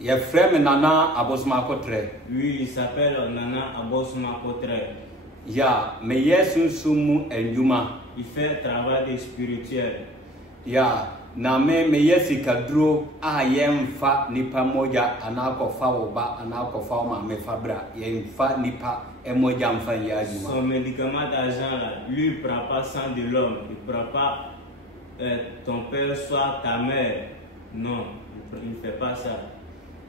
Ye frère Nana Abosma Kotre. Lui, il s'appelle Nana Abosma Kotre. Ya, me yesu sumu enjuma. Il fait travail spirituel. Ya, na me yesi kadro a yemfa nipa moja anakofa oba anakofa oma me fabra yemfa nipa emoja mfa ya juma. Son médicament d'argent là, lui il prend pas sang de l'homme, il prend pas ton père soit ta mère. Non, il ne fait pas ça.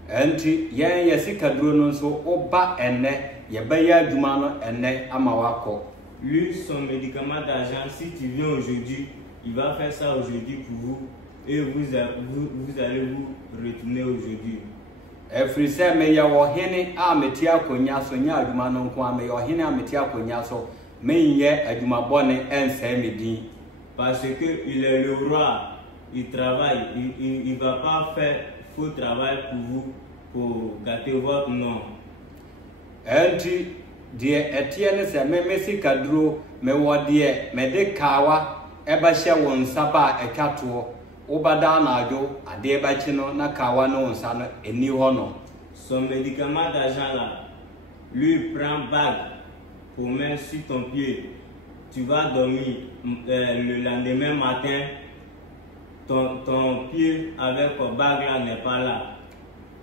Enti yen yesi kadro no so oba ene yebeya juma no ene amawako. Lui son médicament d'argent, si tu viens aujourd'hui, il va faire ça aujourd'hui pour vous et vous allez vous retourner aujourd'hui. Every say me ya wo hene a metia konya so nya adwuma no nko a me yo hene a metia konya so me ye adwuma bone ense me din. Parce que il est le roi, il travaille, il va pas faire faux travail pour vous pour gâter votre nom. Enti die etiene se me sikadro me wo de me de kawa eba hye won saba ekwato obada na ajo ade ba chi no na kawa no nsa no eni ho no. Son médicament d'argent là, lui il prend bague pour mettre sur ton pied. Tu vas dormir le lendemain matin, ton pied avec ta bague là n'est pas là.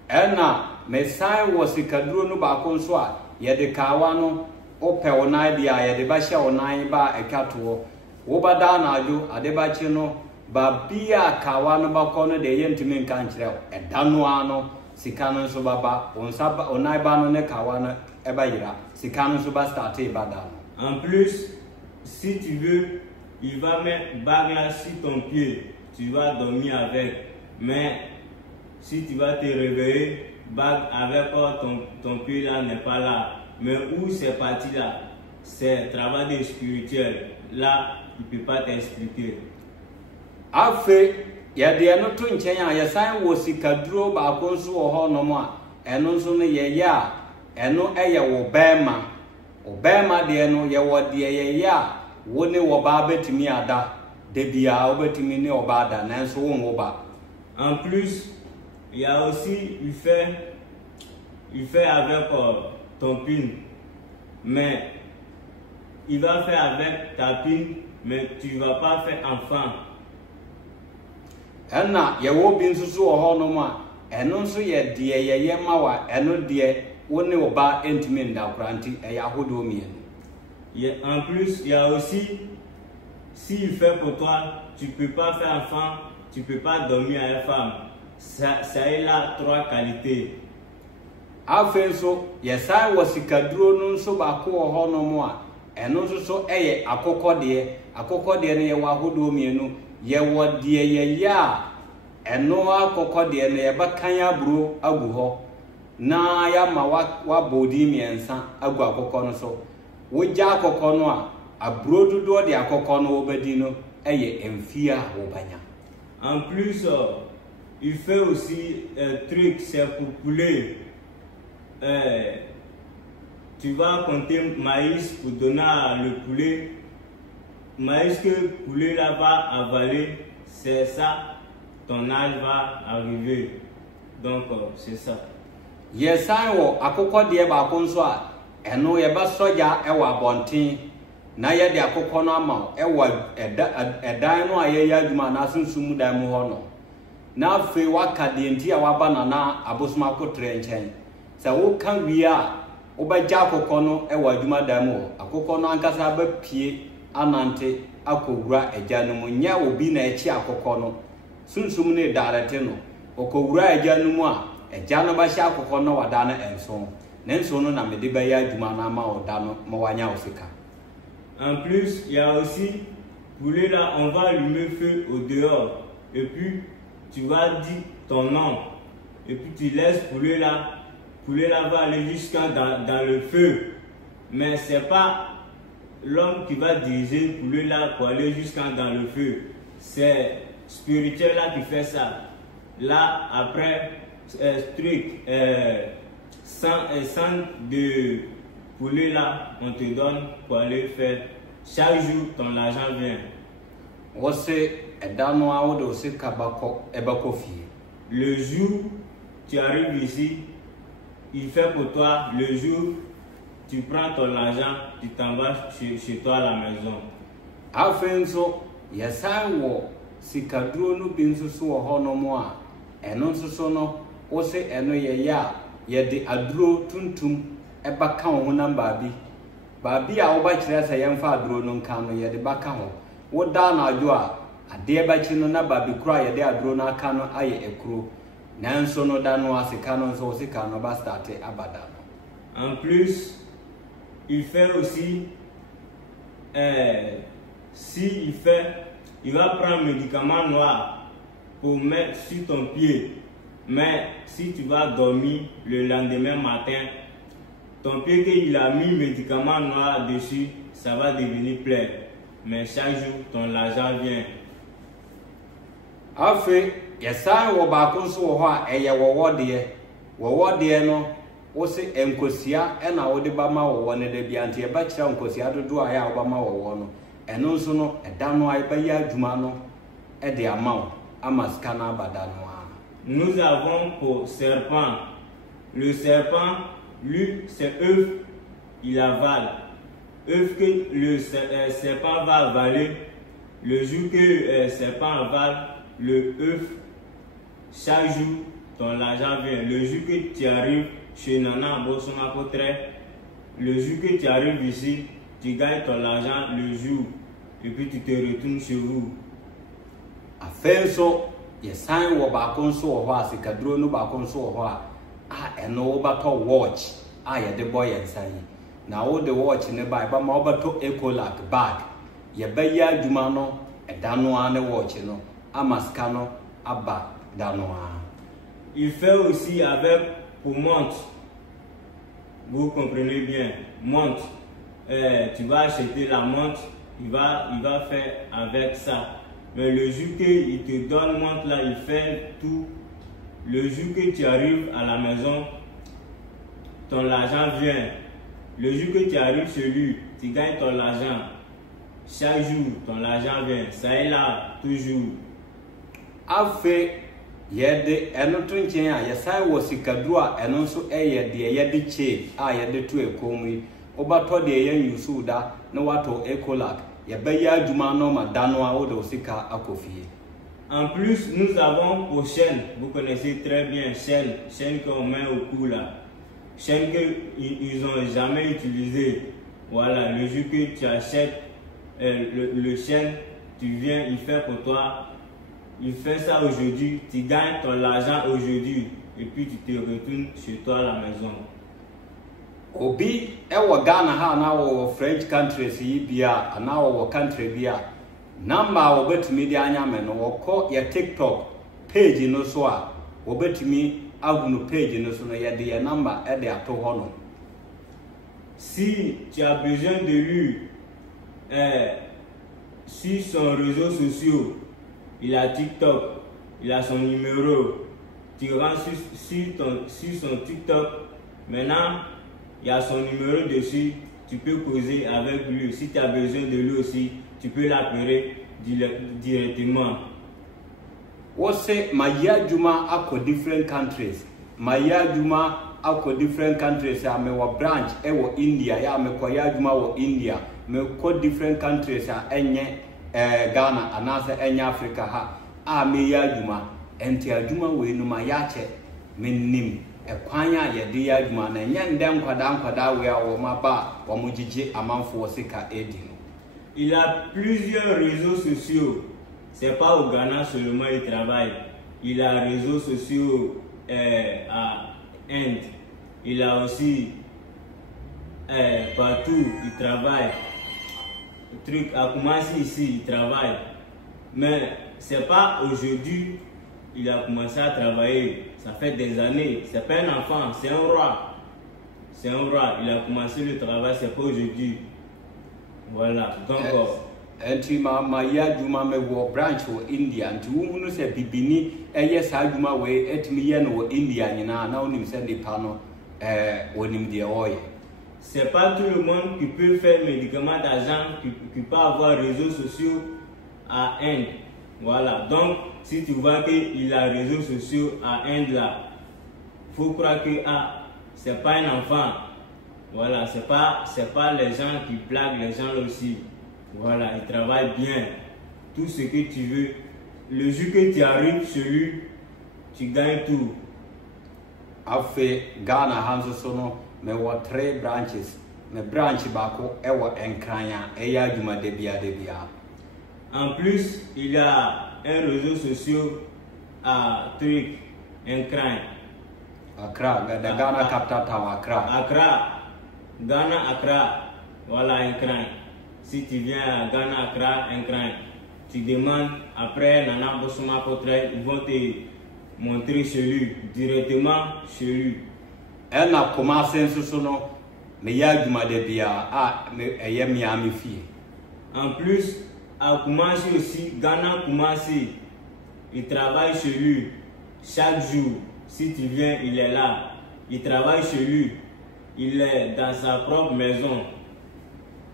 Ena me sai wo sikadro no ba ko nso a ye de kawa no ope onai dia ye de ba hye onai ba ekwato obada na ajo ade ba chi no ba bia kawa no ba ko no de ye ntimi nka nkyere eda no ano sika no so baba onsaba onai ba no ne kawa no e ba yira sika no so ba start e ba da no. En plus, si tu veux, il va mettre bague là sur ton pied, tu vas dormir avec. Mais si tu vas te réveiller, bague avec ton pied là n'est pas là. Mais où c'est parti là, c'est travail spirituel. Là, il ne peut pas t'expliquer. Afe ya de no to nchen a ya san wo sikaduro ba ko nso wo ho no mo a eno nso no ye ya eno eye wo bema de no ye wo de ye ya wo ne wo ba betimi ada de bia wo betimi ne oba ada na nso wo ba. En plus, il y a aussi il fait avec ton pin, mais il va faire avec ta pin, mais tu vas pas faire enfant. Ena ye wo bi nso so ho no ma eno nso ye de ye mawa eno de woni oba entimi nda kranti e ya hodo mi en. En plus, il y a aussi s'il fait pour toi, tu peux pas faire enfant, tu peux pas dormir avec femme. Ça il a 3 qualités. Afen so ye sai wo sikaduro no nso ba ko ho no mo a eno nso so eye akokode ne ye wa hodo mi enu ye wo de ye ya eno akokode ne ye ba kan aburo agu ho na ya ma wa bodi mi ensa agu akokọ no so wo ja akokọ no a aburo dodo de akokọ no obedi no eye emfia wo banya. En plus, il fait aussi un truc, c'est pour poulet. Tu vas compter maïs pour donner le poulet. Maïs que le poulet là va avaler, c'est ça, ton âge va arriver. Donc, c'est ça. Yes, I will. Akoko de ba konso a eno ye ba soja e wa bonten na ye de akoko no ama e wa edan no aye ya adwuma na sunsumu dan mu ho no na afi waka de nti a waba na Abosoma Kotre nchen se wo kan wi a wo ba ja akoko no e wa adwuma dan mu akoko no ankasa ba pie anante akogura eja no mu nya obi na echi akoko no sunsum ne darete no okogura eja no mu a eja no ba sha akoko no wada na enso nenso no na mede ba ya adwuma na ma oda no mo wanya ofika. En plus, il y a aussi poulet là, on va allumer feu au dehors et puis tu vas dire ton nom et puis tu laisses poulet là va aller jusqu'à dans le feu. Mais c'est pas l'homme qui va diriger poulet là pour aller jusqu'à dans le feu. C'est spirituel là qui fait ça. Là après sang de poulet là on te donne pour aller faire. Chaque jour ton argent vient. Wose edano awodo se kabako ebako fie. Le jour tu arrives ici, il fait pour toi le jour, tu prends ton argent, tu t'en vas chez toi à la maison. Afei nso yɛsan wɔ sikaduro no bi nso so wɔ hɔ no mo a ɛno nso so no wo se ɛno yɛyɛ a yɛde aduro tuntum ɛbaka wo ho nam baabi a wobɛkyerɛ sɛ yɛmfa aduro no nka no yɛde baka ho wo da na adwo a adeɛ bɛkyi no na baabi koro a yɛde aduro no aka no ayɛ ekuro nanso no da no asika no nso wo sika no ba starte abada no. En plus, il fait aussi il va prendre un médicament noir pour mettre sur ton pied. Mais si tu vas dormir le lendemain matin, ton pied qu'il a mis médicament noir dessus, ça va devenir plein. Mais chaque jour, ton argent vient. Afei, yɛsan wɔ baako nso wɔ hɔ a ɛyɛ wɔwɔdeɛ no wo se nkosia ɛna wo de ba ma wɔwɔ ne da bia nti yɛbɛkyerɛ nkosia dodo a yɛ a wo ba ma wɔwɔ no ɛno nso no ɛda no a yɛbɛyɛ adwuma no ɛde ama wo ama sika no abada no a. Nous avons pour serpent. Le serpent, lui, c'est œuf, il avale. Œuf que le serpent va avaler. Le jour que le serpent avale le œuf, chaque jour, ton argent vient. Le jour que tu arrives chez Nana Bosoma Kotre, le jour que tu arrives ici, tu gagnes ton argent le jour. Et puis tu te retournes chez vous. Afei nso yɛsan wɔ baako nso wɔ hɔ a sikaduro no baako nso wɔ hɔ a ɛno wobɛtɔ watch a yɛde bɔ yɛn nsa yi na wode watch ne ba ɛbɛma wobɛtɔ Ecolak bag yɛbɛyɛ adwuma no ɛda no a ne watch no ama sika no aba da no a. Il fait aussi avec pour montre. Vous comprenez bien, montre. Tu vas acheter la montre, il va faire avec ça. Mais le jour qu'il te donne montre là, il fait tout. Le jour que tu arrives à la maison, ton argent vient. Le jour que tu arrives chez lui, tu gagnes ton argent. Chaque jour, ton argent vient. Ça est là, toujours. Afei yɛde ɛno to nkyɛn a yɛsan wɔ sikaduro a ɛno nso ɛyɛ deɛ yɛde kye a yɛde to ekɔm yi wobɛtɔ deɛ yɛn yusu da na watɔ Ecolak yɛbɛyɛ adwuma no ma da no a wode sika akɔ fie. En plus, nous avons pour chaîne, vous connaissez très bien chaîne qu'on met au cou là, chaîne qu'ils n'ont jamais utilisé. Voilà, le jour que tu achètes le chaîne, tu viens, il fait pour toi. Il fait ça aujourd'hui, tu gagnes ton argent aujourd'hui et puis tu te retournes chez toi à la maison. Obi ɛwɔ Ghana ha na wɔ French countries yi bia na wɔ country bia number wobetumi de anya me no wɔkɔ yɛ TikTok page no so a wobetumi ahunu page no so no yɛde yɛ number ɛde ato hɔ no. Si tu as besoin de lui sur son réseau social, il a TikTok, il a son numéro, tu rentres sur son TikTok, maintenant il y a son numéro dessus, tu peux causer avec lui. Si tu as besoin de lui aussi, tu peux l'appeler directement. Wose maya juma ako different countries. Maya juma ako different countries. Ya me wa branch ewo India. Ya me kwa ya juma wo India. Me ko different countries ya enye Ghana anase enye Africa ha. Me ya juma. Enti ya juma we no mayache menim. Ekwanya yedi ya juma na enye ndem kwada we a wo maba wo mujije amanfo wo sika edi no. Il a plusieurs réseaux sociaux. C'est pas au Ghana seulement il travaille. Il a réseaux sociaux à Inde. Il a aussi partout il travaille. Le truc à Kumasi ici il travaille. Mais c'est pas aujourd'hui il a commencé à travailler. Ça fait des années. C'est pas un enfant, c'est un roi. C'est un roi. Il a commencé le travail, c'est pas aujourd'hui. Voilà. Donc enti ma ya juma me wo branch wo India nti wo no se bibini eye sa juma we etimi ye no wo India nyina na onim se nipa no onim de oye. C'est pas tout le monde qui peut faire médicament d'argent qui peut avoir réseaux sociaux à Inde. Voilà. Donc si tu vois que il a réseaux sociaux à Inde là, faut croire que c'est pas un enfant. Voilà, c'est pas les gens qui blaguent les gens aussi. Voilà, il travaille bien. Tout ce que tu veux. Le jour que tu arrives chez lui, tu gagnes tout. Afe Ghana Hanso Sono, me wa 3 branches. Me branch bako ewa enkranya eya juma debia. En plus, il y a un réseau social à truc, Nkran. Accra, Ghana Capital Town, Accra. Accra, Ghana, Accra. Voilà, Nkran. Si tu viens à Ghana, Accra, Nkran, tu demandes après Nana Bosoma Potre, ils vont te montrer chez lui, directement chez lui. Elle a commencé ce nom, mais il y a du Madébia, Miami fille. En plus, à Koumassi aussi, Ghana Koumassi, il travaille chez lui chaque jour. Si tu viens, il est là. Il travaille chez lui. Il est dans sa propre maison.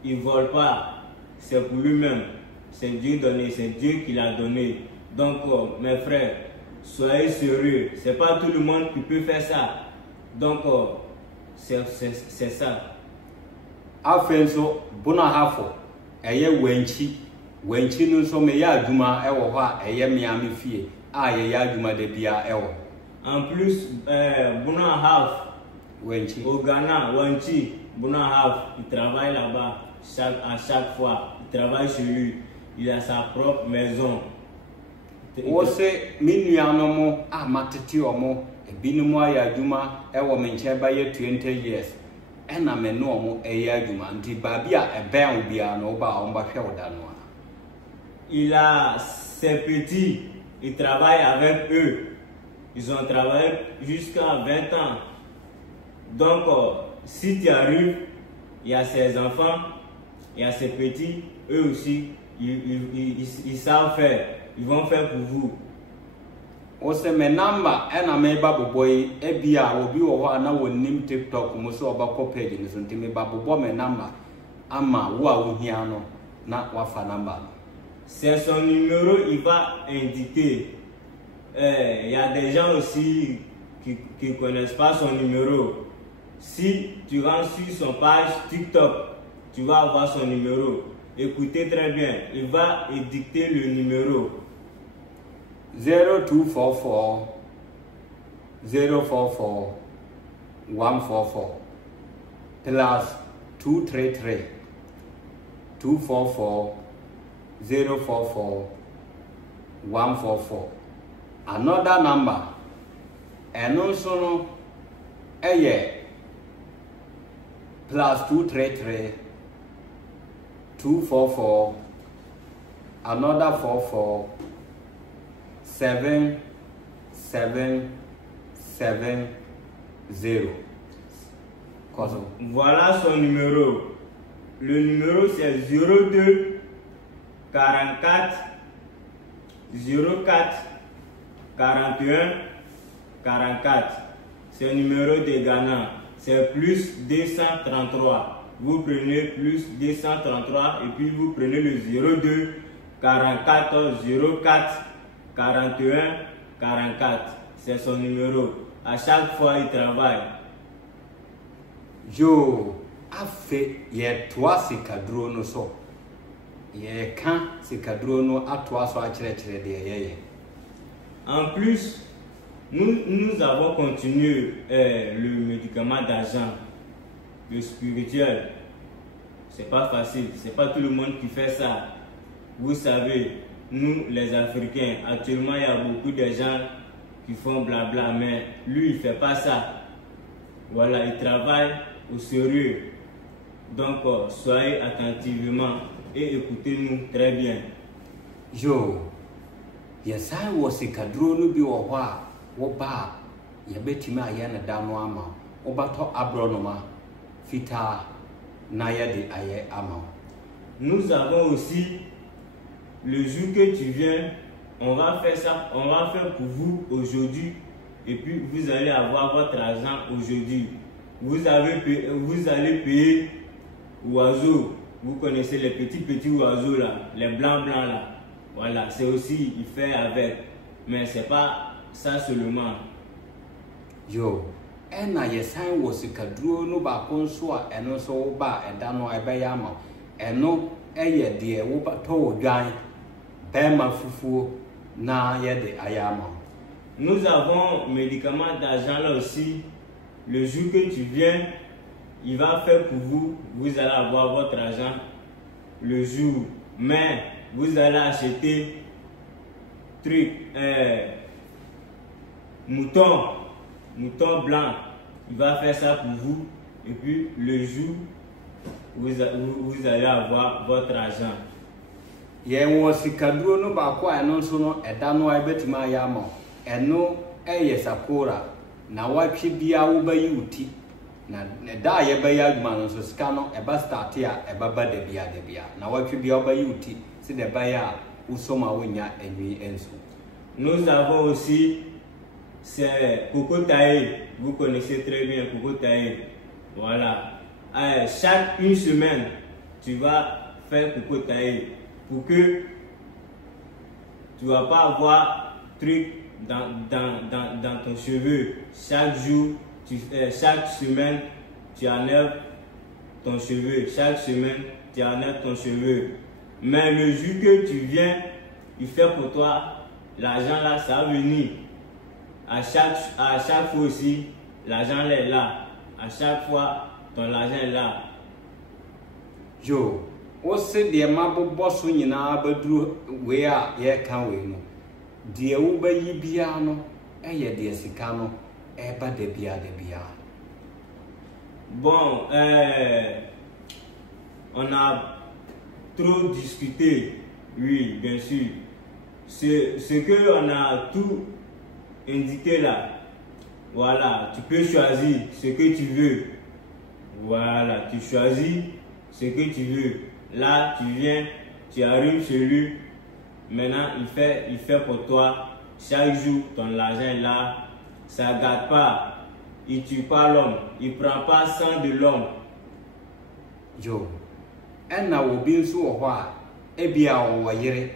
Il ne vole pas. C'est pour lui-même. C'est Dieu donné. C'est Dieu qui l'a donné. Donc, mes frères, soyez sérieux. Ce n'est pas tout le monde qui peut faire ça. Donc, c'est ça. Afenso, bona hafo, eye wenchi no so me ya adwuma ewo ho a eye miami fie a ye ya adwuma de bia ewo. En plus, bona haf wenchi au Ghana, wenchi bona haf, il travaille là-bas à chaque fois, il travaille chez lui, il a sa propre maison. Wose minuanomo a matete omo ebinumu aya adwuma ewo menche ba ye 20 years. Ena me no omo eye adwuma nti ba bia eben obia no ba omba hwe oda no. Il a ses petits, il travaille avec eux. Ils ont travaillé jusqu'à 20 ans. Donc, si tu arrives, il y a ses enfants, il y a ses petits, eux aussi, ils savent faire. Ils vont faire pour vous. Ose me number ena me ba boboy ebia obi wo ho ana wonim TikTok mo so oba ko page ni so ntime ba bobo me number ama wo a wo hia no na wafa number. C'est son numéro, il va indiquer. Il y a des gens aussi qui ne connaissent pas son numéro. Si tu rentres sur son page TikTok, tu vas avoir son numéro. Écoutez très bien, il va dicter le numéro. 0244 044 144 plus 233 244 044 144. Another number and also no plus 233 244 another 44 7770. Voilà son numéro. Le numéro c'est 02 44 04 41 44. C'est un numéro de Ghana. C'est plus 233. Vous prenez plus 233 et puis vous prenez le 02 44 04 41 44. C'est son numéro. À chaque fois, il travaille. Yo, a fait ye toi c'est cadro no so. Ye kan c'est cadro no a toi so a chere de ye. En plus, nous avons continué le médicament d'argent, le spirituel. C'est pas facile, c'est pas tout le monde qui fait ça. Vous savez, nous les Africains, actuellement il y a beaucoup de gens qui font blabla, mais lui il fait pas ça. Voilà, il travaille au sérieux. Donc soyez attentivement et écoutez-nous très bien. Yo, yes I was a cadro no bi wo a wo ba ya betima ya na da no ama wo ba to abronoma fita na ya de aye ama. Nous avons aussi le jour que tu viens, on va faire ça, on va faire pour vous aujourd'hui et puis vous allez avoir votre argent aujourd'hui. Vous allez payer oiseaux. Vous connaissez les petits oiseaux là, les blancs là. Voilà, c'est aussi il fait avec, mais c'est pas ça seulement. Yo, ena yesan wo sikaduro no ba konso a eno so wo ba eda no ebe ya ma eno eye de wo ba to odwan be ma fufuo na ye de ayama. Nous avons médicaments d'argent là aussi. Le jour que tu viens, il va faire pour vous, vous allez avoir votre argent le jour. Mais vous allez acheter mouton blanc, il va faire ça pour vous. Et puis le jour, vous allez avoir votre argent. Yewo sikaduro no ba ko eno so no eda no abetima ayama. Eno eye sakora na watwe bia wo bayi uti na da ye bayi aduma no so sika no eba start a eba ba de bia na watwe bia wo bayi uti se de bayi a usoma wonya enwi enso. Nous avons aussi c'est Coco Taï, vous connaissez très bien Coco Taï. Voilà, chaque une semaine tu vas faire Coco Taï pour que tu vas pas avoir truc dans ton cheveu. Chaque jour, chaque semaine, tu enlèves ton cheveu. Chaque semaine, tu enlèves ton cheveu. Mais le jour que tu viens, il fait pour toi, l'argent là, ça va venir. À chaque fois aussi, l'argent est là. À chaque fois, ton argent est là. Yo, ose de mabobo so nyina abaduru we a ye kan we no. De wo bayi bia no eye de sika no eba de bia. Bon, on a trop discuté, oui, bien sûr. Ce que on a tout indiqué là, voilà, tu peux choisir ce que tu veux. Voilà, tu choisis ce que tu veux. Là, tu viens, tu arrives chez lui. Maintenant, il fait pour toi. Chaque jour, ton argent est là. Ça ne gâte pas. Il ne tue pas l'homme. Il ne prend pas sang de l'homme. Yo, ena wo bi nso wo ho a ebia wo yere.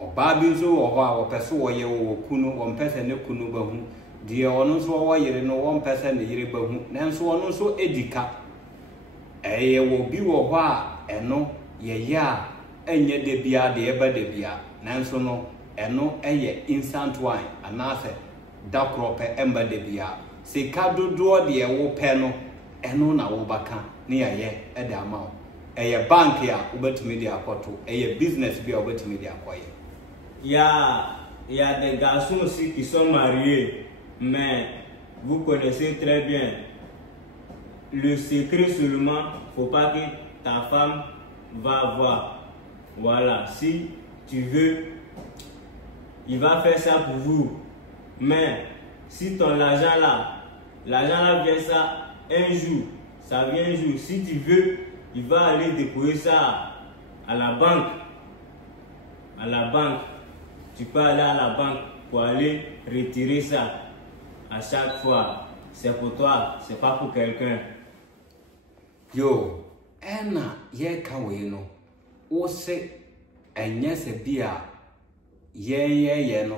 Oba bi nso wo ho a wo pese wo ye wo kunu, wo mpese ne kunu ba hu. Die ono nso wo yere no wo mpese ne yere ba hu. Nanso ono nso edika. Eye wo bi wo ho a eno ye ya enye de bia de eba de bia. Nanso no eno eye instant wine anase dakrope emba de bia. Sika dodo de wo pe no eno na wo baka ne ye e da ma. Eye bank ya obetumi de akoto, eye business bi obetumi de akoye. Il y a des garçons aussi qui sont mariés, mais vous connaissez très bien le secret seulement, faut pas que ta femme va voir. Voilà, si tu veux, il va faire ça pour vous. Mais si ton l'argent là vient ça un jour, ça vient un jour. Si tu veux, il va aller déposer ça à la banque. À la banque. Tu peux aller à la banque pour aller retirer ça à chaque fois. C'est pour toi, c'est pas pour quelqu'un. Yo, ena ye kawe no. Ose enye se bia ye no.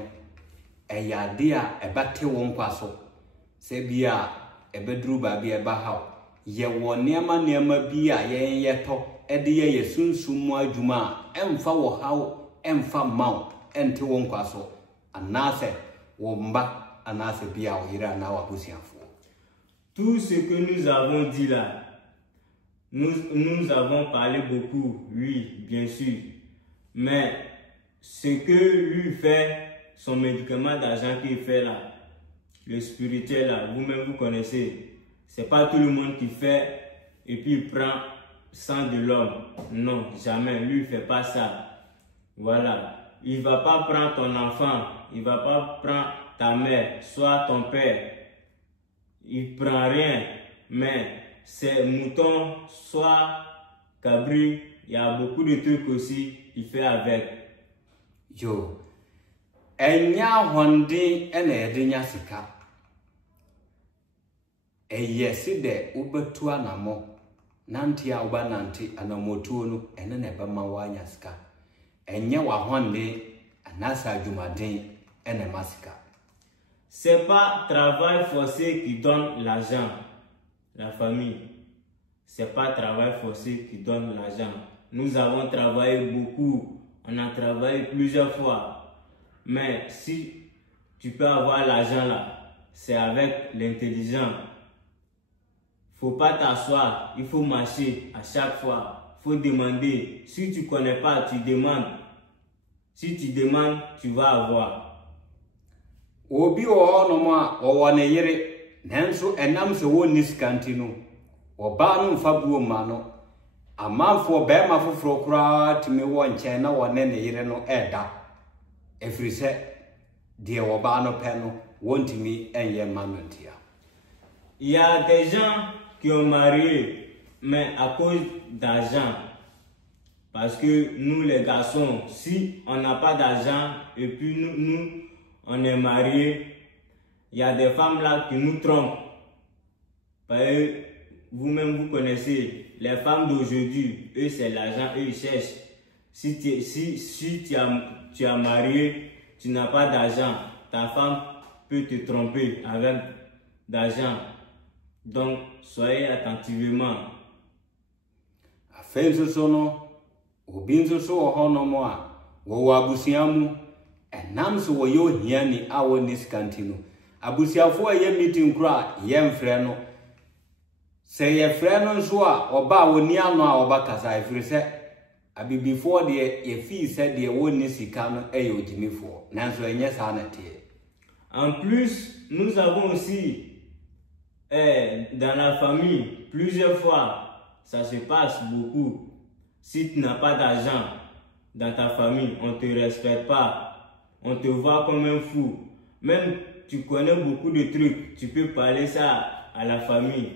Eya dia ebate wo nkwaso. Se bia ebedru ba bia eba haw. Ye wo niema bia ye to ede ye sunsumu adwuma emfa wo haw emfa maw ente wo nkwaso anase wo mba anase bia wo hira na wa busianfo. Tout ce que nous avons dit là, nous avons parlé beaucoup, oui, bien sûr. Mais ce que lui fait, son médicament d'argent qu'il fait là, le spirituel là, vous-même vous connaissez, c'est pas tout le monde qui fait et puis il prend sang de l'homme. Non, jamais, lui il fait pas ça. Voilà, il va pas prendre ton enfant, il va pas prendre ta mère, soit ton père. Il prend rien, mais c'est mouton, soit cabri, il y a beaucoup de trucs aussi, il fait avec. Yo, enya hondi ene edenya sika. Eyesi de ubetu anamo, nanti ya uba nanti anamotu no ene neba mawanya sika. Enya wa hondi anasa jumadin ene masika. c'est pas travail forcé qui donne l'argent. La famille, c'est pas travail forcé qui donne l'argent. Nous avons travaillé beaucoup, on a travaillé plusieurs fois. Mais si tu peux avoir l'argent là, c'est avec l'intelligence. Faut pas t'asseoir, il faut marcher à chaque fois. Faut demander. Si tu connais pas, tu demandes. Si tu demandes, tu vas avoir. Obi wo no ma wo ne yere nanso enam se wo niskanti no oba no mfa buo ma no amanfo be ma foforo kura timi wo nchen na wo ne yere no eda efrise de oba no pe no wontimi enye manontia. Il y a des gens qui ont marié mais à cause d'argent. Parce que nous les garçons, si on n'a pas d'argent et puis nous on est mariés, il y a des femmes là qui nous trompent. Vous-même vous connaissez, les femmes d'aujourd'hui, eux c'est l'argent, eux ils cherchent. Si tu as marié, tu n'as pas d'argent, ta femme peut te tromper avec d'argent. Donc soyez attentivement. Afenso sono, obinzo so hono moa, wo abusiamu. Enam so wo yo hiani awo niskanti no abusiafo ye meeting kura ye mfre no se ye frɛ no nso a oba woni ano a oba kasa ifiri se abibifo de ye fi se de wo ni sika no e yo jimifo nanso enye sa na tie. En plus, nous avons aussi dans la famille plusieurs fois ça se passe beaucoup. Si tu n'as pas d'argent dans ta famille, on te respecte pas. On te voit comme un fou. Même tu connais beaucoup de trucs, tu peux parler ça à la famille,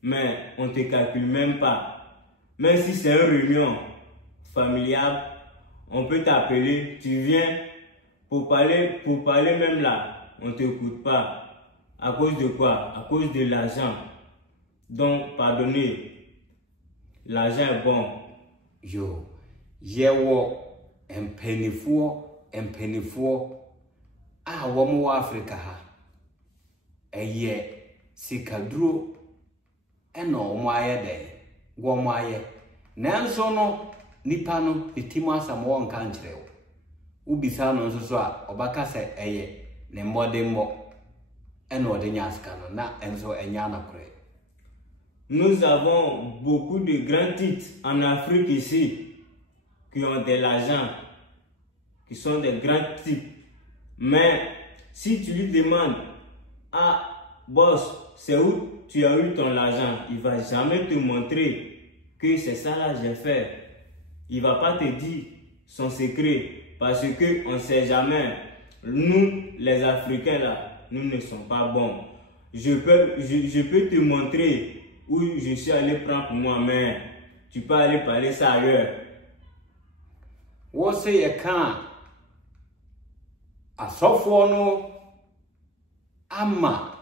mais on te calcule même pas. Même si c'est une réunion familiale, on peut t'appeler, tu viens pour parler même là, on t'écoute pas. À cause de quoi? À cause de l'argent. Donc, pardonnez, l'argent est bon. Yo, yewo empenifuo a womo Africa ha eye sikaduro ena omo aye de womo aye nanso no nipa no etimu asam won kan kire ubisa no nso so a obaka se eye ne modemmo ena ode nyaska no na enso enya na kure. Nous avons beaucoup de grands titres en Afrique ici qui ont de l'argent, qui sont des grands types. Mais si tu lui demandes, ah boss, c'est où tu as eu ton argent, il va jamais te montrer que c'est ça là j'ai fait. Il va pas te dire son secret parce que on sait jamais. Nous les Africains là, nous ne sommes pas bons. Je peux te montrer où je suis allé prendre pour moi, mais tu peux aller parler ça ailleurs. What say a can? A software no ama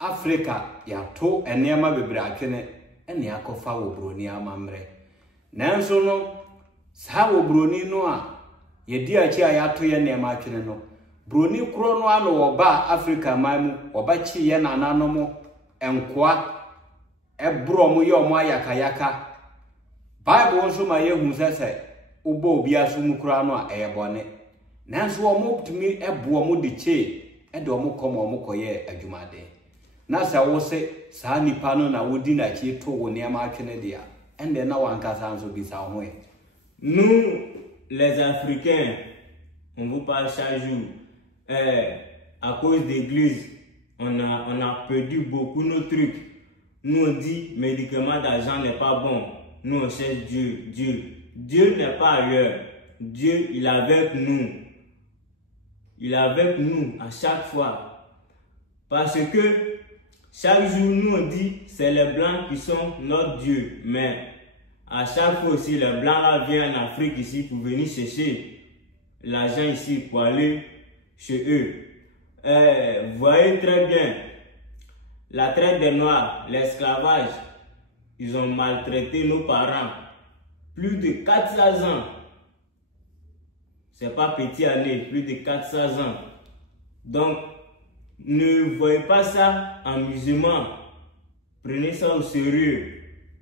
Africa ya to enema bebre akene ene akofa wo broni amamre nanso no sa wo broni no a ye di achi a ya to ye nema akene no broni kro no ano wo ba Africa mamu oba chi ye nanano mo enkoa ebro mo ye omo ayakayaka Bible nso ma ye hu sese ubo obi asum kura no a eyebone nanso omo tumi ebo omo de che ede omo kom omo koye adwumade na sa wo se sa nipa no na wodi na chi to wo ne ma atwene dia ende na wankasa nso bisa ho e. Nous les Africains on vous parle chaque jour à cause d'église on a perdu beaucoup nos trucs. Nous on dit médicament d'argent n'est pas bon. Nous on cherche Dieu n'est pas ailleurs. Dieu il est avec nous. Il est avec nous à chaque fois. Parce que chaque jour nous on dit c'est les blancs qui sont notre Dieu. Mais à chaque fois aussi les blancs là viennent en Afrique ici pour venir chercher l'argent ici pour aller chez eux. Vous voyez très bien la traite des noirs, l'esclavage, ils ont maltraité nos parents. Plus de 400 ans. C'est pas petit année, plus de 400 ans. Donc, Ne voyez pas ça en musulman. Prenez ça au sérieux.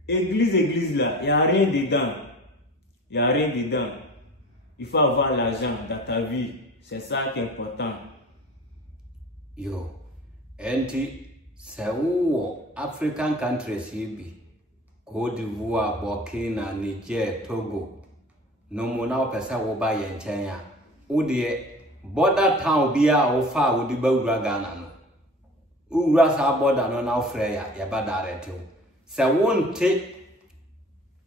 Église là, il n'y a rien dedans. Il n'y a rien dedans. Il faut avoir l'argent dans ta vie. C'est ça qui est important. Yo, enti se wo African countries yibi, Côte d'Ivoire, Burkina, Niger, Togo, no mo na opesa wo ba ye nchen ya. Wo de border town bia wo fa wo di ba wura Ghana no. Wura sa border no na ofre ya ba direct wo. Se wonte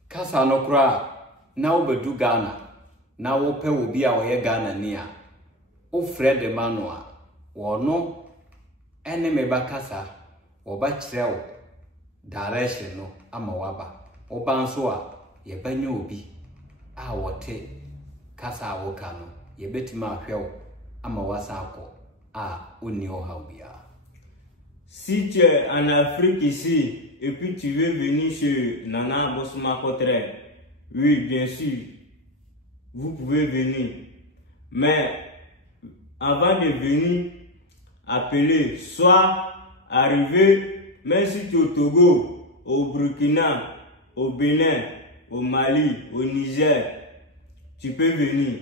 kasa no kra na wo bedu Ghana na wo pe wo bia wo ye Ghana ni a. O Fred Emmanuel wono ene me bakasa wo ba kire wo direction no ama waba wo ban so a ye banya obi a wote kasa wo ka no ye betima ahwe wo ama wasa akọ a oni ho ha bia. Si tu es en Afrique ici et puis tu veux venir chez Nana Bosuma Kotre, oui, bien sûr, vous pouvez venir. Mais avant de venir, appelez, soit arriver, même si tu es au Togo, au Burkina, au Bénin, au Mali, au Niger, tu peux venir.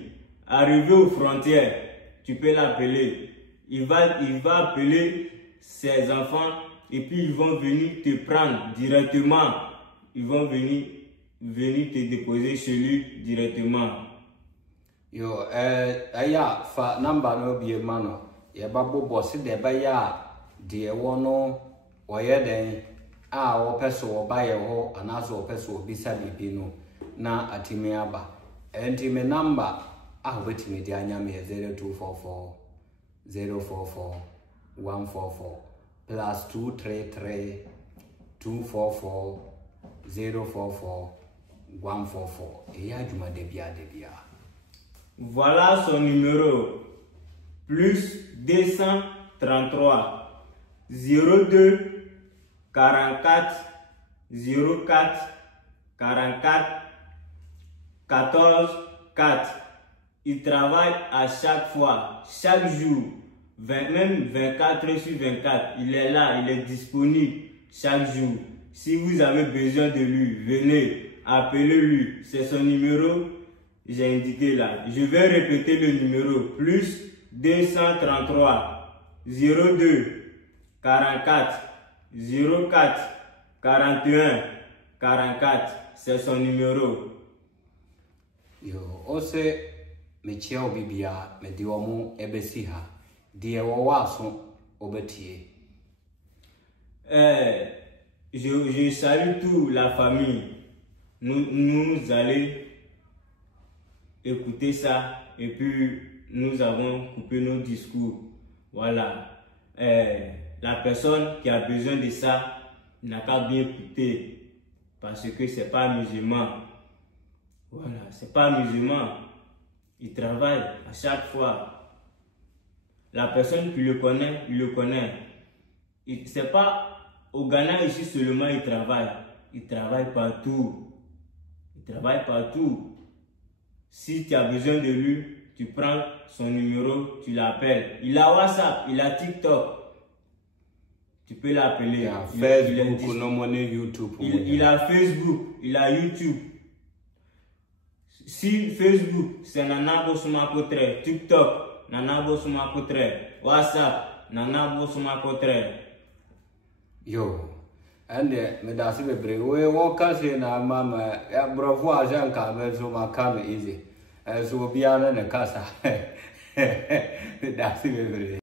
Arriver aux frontières, tu peux l'appeler. Il va appeler ses enfants et puis ils vont venir te prendre directement. Ils vont venir te déposer chez lui directement. Yo, aya fa number no bi ma no ye ba bobo se de ba ya de wono woye den a wo peso wo ba ye ho anaso wo peso obi sa bibi no na atimi aba enti me number a ho betimi di anya me 0244 044 144 plus 233 244 044 144 e ya juma de bia. Voilà son numéro, plus 233 02 44 04 44 14 4. Il travaille à chaque fois, chaque jour, même 24 heures sur 24. Il est là, il est disponible chaque jour. Si vous avez besoin de lui, venez, appelez-lui. C'est son numéro. J'ai indiqué là. Je vais répéter le numéro. Plus 233 02 44 04 41 44. C'est son numéro. Yo, ose me chia obibia me di omo ebesi ha. Die wo waso obetie. Je salue toute la famille. Nous allons écouter ça et puis nous avons coupé nos discours. Voilà. La personne qui a besoin de ça n'a qu'à bien écouter parce que c'est pas musulman. Voilà, c'est pas musulman. Il travaille à chaque fois. La personne qui le connaît, il le connaît. C'est pas au Ghana ici seulement il travaille. Il travaille partout. Il travaille partout. Si tu as besoin de lui, tu prends son numéro, tu l'appelles. Il a WhatsApp, il a TikTok. Tu peux l'appeler. Il a Facebook, YouTube. Il a Facebook, il a YouTube. Si Facebook, c'est Nana Bosuma Kotre. TikTok, Nana Bosuma Kotre. WhatsApp, Nana Bosuma Kotre. Yo. And me da se bebre we wo ka se na mama ya bravo ajan ka me so ma ka me easy so bia na ne kasa me da se bebre